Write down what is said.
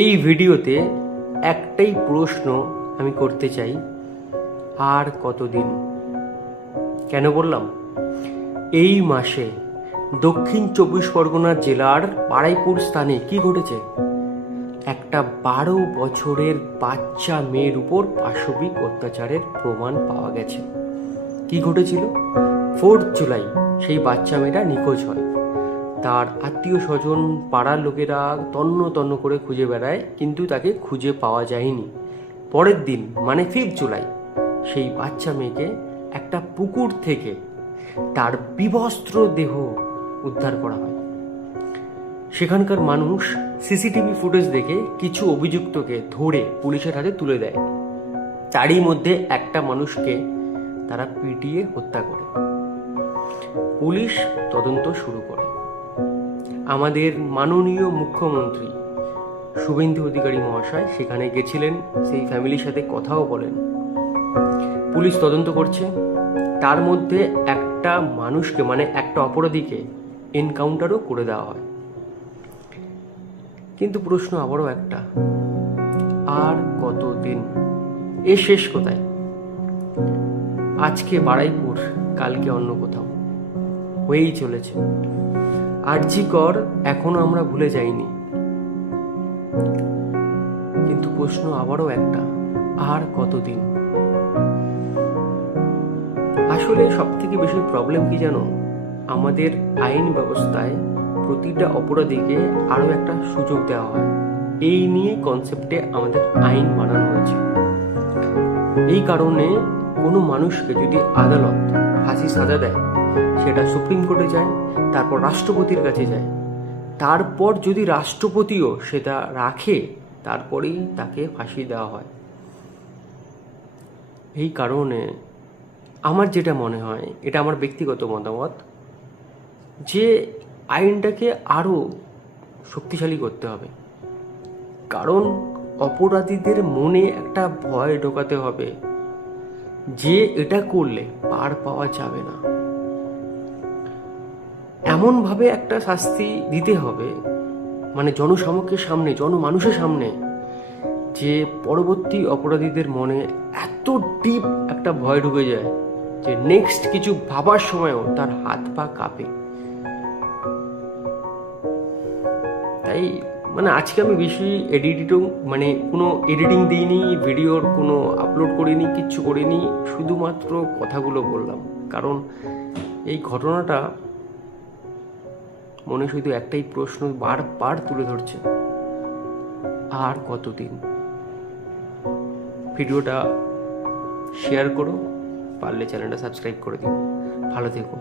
এই ভিডিওতে একটাই প্রশ্ন আমি করতে চাই, আর কতদিন? কেন বললাম? এই মাসে দক্ষিণ 24 পরগনা জেলার বারুইপুর স্থানে কি ঘটেছে? একটা 12 বছরের বাচ্চা মেয়ের উপর পাশবিক অত্যাচারের প্রমাণ পাওয়া গেছে। কি ঘটেছিল? 4 জুলাই সেই বাচ্চা মেয়েটা নিখোঁজ হয়। তার আত্মীয় স্বজন, পাড়ার লোকেরা তন্ন তন্ন করে খুঁজে বেড়ায়, কিন্তু তাকে খুঁজে পাওয়া যায়নি। পরের দিন মানে 5 জুলাই সেই বাচ্চা মেয়েকে একটা পুকুর থেকে তার বিবস্ত্র দেহ উদ্ধার করা হয়। সেখানকার মানুষ সিসিটিভি ফুটেজ দেখে কিছু অভিযুক্তকে ধরে পুলিশের হাতে তুলে দেয়। তারই মধ্যে একটা মানুষকে তারা পিটিয়ে হত্যা করে। পুলিশ তদন্ত শুরু করে। আমাদের মাননীয় মুখ্যমন্ত্রী শুভেন্দু অধিকারী মহাশয় সেখানে গেছিলেন, সেই ফ্যামিলির সাথে কথাও বলেন। পুলিশ তদন্ত করছে। তার মধ্যে একটা মানুষকে মানে একটা অপরাধীকে এনকাউন্টারও করে দেওয়া হয়। কিন্তু প্রশ্ন আবারও একটা, আর কতদিন? এ শেষ কোথায়? আজকে বারুইপুর, কালকে অন্য কোথাও হয়েই চলেছে। আরজি কর এখনো আমরা ভুলে যাইনি। কিন্তু প্রশ্ন আবারও একটা, আর কতদিন? আসলে সব থেকে বেশি প্রবলেম কি জানো? আমাদের আইন ব্যবস্থায় প্রতিটা অপরাধীকে আরো একটা সুযোগ দেওয়া হয়, এই নিয়ে কনসেপ্টে আমাদের আইন বানানো হয়েছে। এই কারণে কোনো মানুষকে যদি আদালত ফাঁসি সাজা দেয়, সেটা সুপ্রিম কোর্টে যায়, তারপর রাষ্ট্রপতির কাছে যায়, তারপর যদি রাষ্ট্রপতিও সেটা রাখে, তারপরেই তাকে ফাঁসি দেওয়া হয়। এই কারণে আমার যেটা মনে হয়, এটা আমার ব্যক্তিগত মতামত, যে আইনটাকে আরও শক্তিশালী করতে হবে। কারণ অপরাধীদের মনে একটা ভয় ঢোকাতে হবে যে এটা করলে পার পাওয়া যাবে না। এমনভাবে একটা শাস্তি দিতে হবে, মানে জনসমক্ষের সামনে, জনমানুষের সামনে, যে পরবর্তী অপরাধীদের মনে এত ডিপ একটা ভয় ঢুকে যায় যে নেক্সট কিছু ভাবার সময়ও তার হাত পা কাঁপে। তাই আজকে আমি বেশি কোনো এডিটিং দিইনি, ভিডিওর কোনো আপলোড করিনি, কিচ্ছু করিনি, শুধুমাত্র কথাগুলো বললাম। কারণ এই ঘটনাটা মনে শুধু একটাই প্রশ্ন বারবার তুলে ধরছে, আর কতদিন? ভিডিওটা শেয়ার করো, পারলে চ্যানেলটা সাবস্ক্রাইব করে দিও। ভালো থেকো।